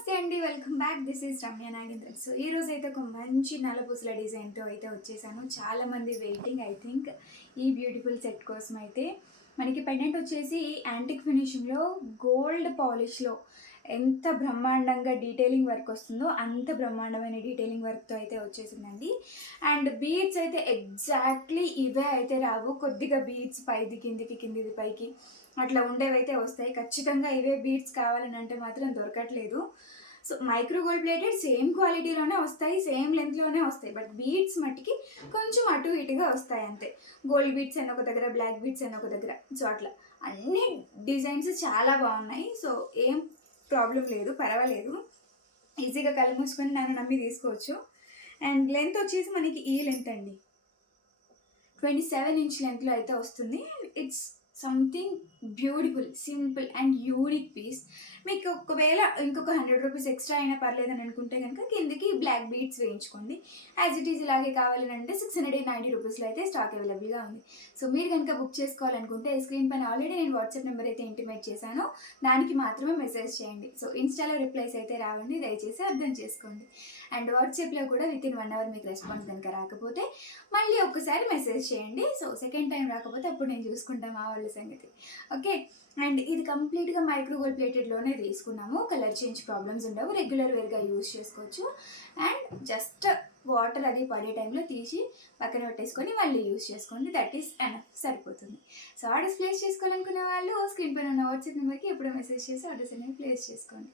నమస్తే అండి, welcome back. This is Ramya Nagendran. So ఈ రోజు అయితే ఒక మంచి నల్లపూసల డిజైన్తో అయితే వచ్చేసాను. చాలామంది వెయిటింగ్ ఐ థింక్ ఈ బ్యూటిఫుల్ సెట్ కోసం. అయితే మనకి పెండెంట్ వచ్చేసి యాంటిక్ ఫినిషింగ్లో గోల్డ్ పాలిష్లో ఎంత బ్రహ్మాండంగా డీటెయిలింగ్ వర్క్ వస్తుందో అంత బ్రహ్మాండమైన డీటెయిలింగ్ వర్క్తో అయితే వచ్చేసిందండి. అండ్ బీడ్స్ అయితే ఎగ్జాక్ట్లీ ఇవే అయితే రావు, కొద్దిగా బీడ్స్ పైది కిందికి కిందిది పైకి అట్లా ఉండేవైతే వస్తాయి. ఖచ్చితంగా ఇవే బీడ్స్ కావాలని అంటే మాత్రం దొరకట్లేదు. So micro gold plated same క్వాలిటీలోనే వస్తాయి, సేమ్ లెంత్లోనే వస్తాయి. బట్ బీడ్స్ మట్టికి కొంచెం అటు ఇటుగా వస్తాయి అంతే. గోల్డ్ బీడ్స్ అని ఒక దగ్గర, బ్లాక్ బీడ్స్ అని ఒక దగ్గర. సో అట్లా అన్ని డిజైన్స్ చాలా బాగున్నాయి. సో ఏం ప్రాబ్లం లేదు, పర్వాలేదు. ఈజీగా కళ్ళు మూసుకొని నన్ను నమ్మి తీసుకోవచ్చు. అండ్ లెంత్ వచ్చేసి మనకి ఈ లెంత్ అండి, 27 ఇంచ్ లెంత్లో అయితే వస్తుంది. And it's something beautiful, simple and unique piece. మీకు ఒకవేళ ఇంకొక 100 రూపీస్ ఎక్స్ట్రా అయినా పర్లేదని అనుకుంటే కనుక కిందకి బ్లాక్ బీడ్స్ వేయించుకోండి. యాజ్ ఇట్ ఈజ్ ఇలాగే కావాలని అంటే 690 రూపీస్లో అయితే స్టాక్ అవైలబుల్గా ఉంది. సో మీరు కనుక బుక్ చేసుకోవాలనుకుంటే స్క్రీన్ పైన ఆల్రెడీ నేను వాట్సాప్ నెంబర్ అయితే ఇంటిమేట్ చేశాను, దానికి మాత్రమే మెసేజ్ చేయండి. సో ఇన్స్టాలో రిప్లైస్ అయితే రావండి, దయచేసి అర్థం చేసుకోండి. అండ్ వాట్సాప్లో కూడా వితిన్ 1 అవర్ మీకు రెస్పాన్స్ కనుక రాకపోతే మళ్ళీ ఒక్కసారి మెసేజ్ చేయండి. సో సెకండ్ టైం రాకపోతే అప్పుడు నేను చూసుకుంటాను మా వాళ్ళ సంగతి. ఓకే. అండ్ ఇది కంప్లీట్గా మైక్రో గోల్డ్ ప్లేటెడ్లోనే తీసుకున్నాము. కలర్ చేంజ్ ప్రాబ్లమ్స్ ఉండవు, రెగ్యులర్ వేర్గా యూజ్ చేసుకోవచ్చు. అండ్ జస్ట్ వాటర్ అది పడే టైంలో తీసి పక్కన పెట్టేసుకొని మళ్ళీ యూజ్ చేసుకోండి. దట్ ఈస్ ఎనఫ్, సరిపోతుంది. సో ఆర్డర్స్ ప్లేస్ చేసుకోవాలనుకునే వాళ్ళు స్క్రీన్ పైన ఉన్న వాట్సాప్ నెంబర్కి ఎప్పుడో మెసేజ్ చేసి ఆర్డర్స్ అనేవి ప్లేస్ చేసుకోండి.